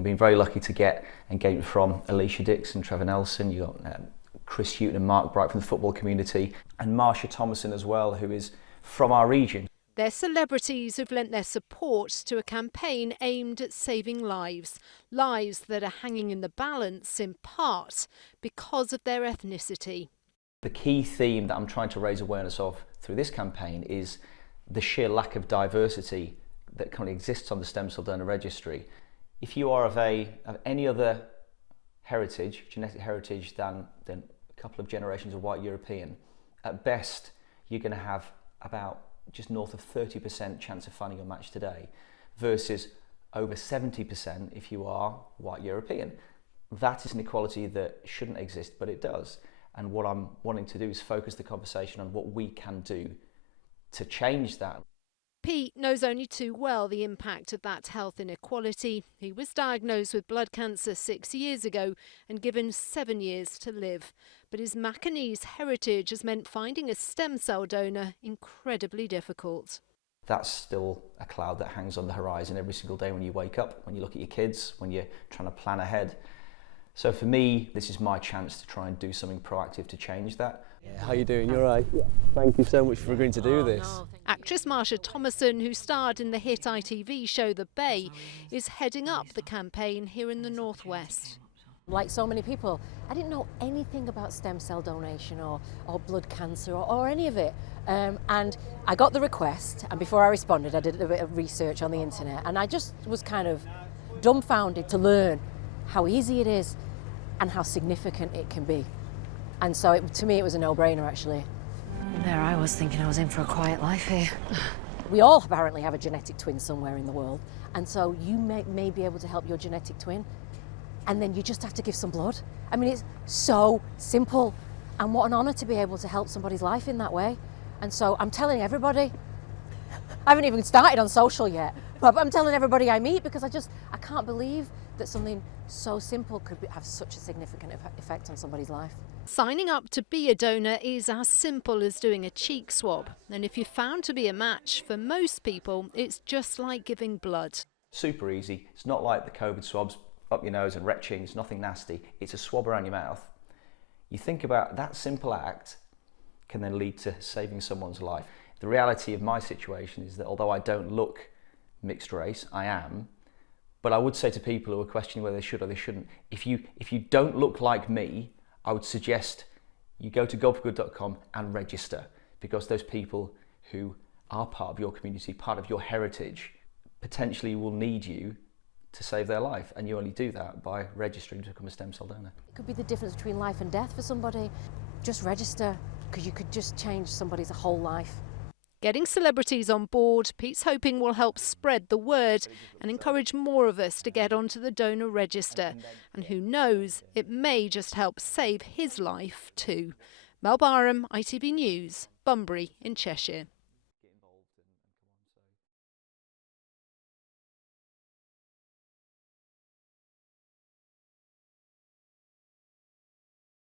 I've been very lucky to get engagement from Alicia Dixon, Trevor Nelson, you've got Chris Hughton and Mark Bright from the football community, and Marsha Thomason as well, who is from our region. They're celebrities who've lent their support to a campaign aimed at saving lives, lives that are hanging in the balance in part because of their ethnicity. The key theme that I'm trying to raise awareness of through this campaign is the sheer lack of diversity that currently exists on the stem cell donor registry. If you are of any other heritage, genetic heritage than a couple of generations of white European, at best you're going to have about just north of 30% chance of finding your match today, versus over 70% if you are white European. That is an equality that shouldn't exist, but it does. And what I'm wanting to do is focus the conversation on what we can do to change that. Pete knows only too well the impact of that health inequality. He was diagnosed with blood cancer 6 years ago and given 7 years to live. But his Macanese heritage has meant finding a stem cell donor incredibly difficult. That's still a cloud that hangs on the horizon every single day when you wake up, when you look at your kids, when you're trying to plan ahead. So for me, this is my chance to try and do something proactive to change that. Yeah, how you doing? You're right. Yeah. Thank you so much for agreeing to do this. Actress Marsha Thomason, who starred in the hit ITV show The Bay, is heading up the campaign here in the Northwest. Like so many people, I didn't know anything about stem cell donation or blood cancer or any of it. And I got the request, and before I responded, I did a bit of research on the internet, and I just was kind of dumbfounded to learn how easy it is and how significant it can be. And so to me, it was a no-brainer, actually. There I was thinking I was in for a quiet life here. We all apparently have a genetic twin somewhere in the world, and so you may be able to help your genetic twin, and then you just have to give some blood. I mean, it's so simple, and what an honour to be able to help somebody's life in that way. And so I'm telling everybody, I haven't even started on social yet, but I'm telling everybody I meet, because I can't believe that something so simple could have such a significant effect on somebody's life. Signing up to be a donor is as simple as doing a cheek swab. And if you're found to be a match, for most people, it's just like giving blood. Super easy. It's not like the COVID swabs up your nose and retching. It's nothing nasty. It's a swab around your mouth. You think about that simple act can then lead to saving someone's life. The reality of my situation is that although I don't look mixed race, I am. But I would say to people who are questioning whether they should or they shouldn't, if you don't look like me, I would suggest you go to goforgood.com and register, because those people who are part of your community, part of your heritage, potentially will need you to save their life, and you only do that by registering to become a stem cell donor. It could be the difference between life and death for somebody. Just register, because you could just change somebody's whole life. Getting celebrities on board, Pete's hoping will help spread the word and encourage more of us to get onto the donor register. And who knows, it may just help save his life too. Mel Barham, ITV News, Bunbury in Cheshire.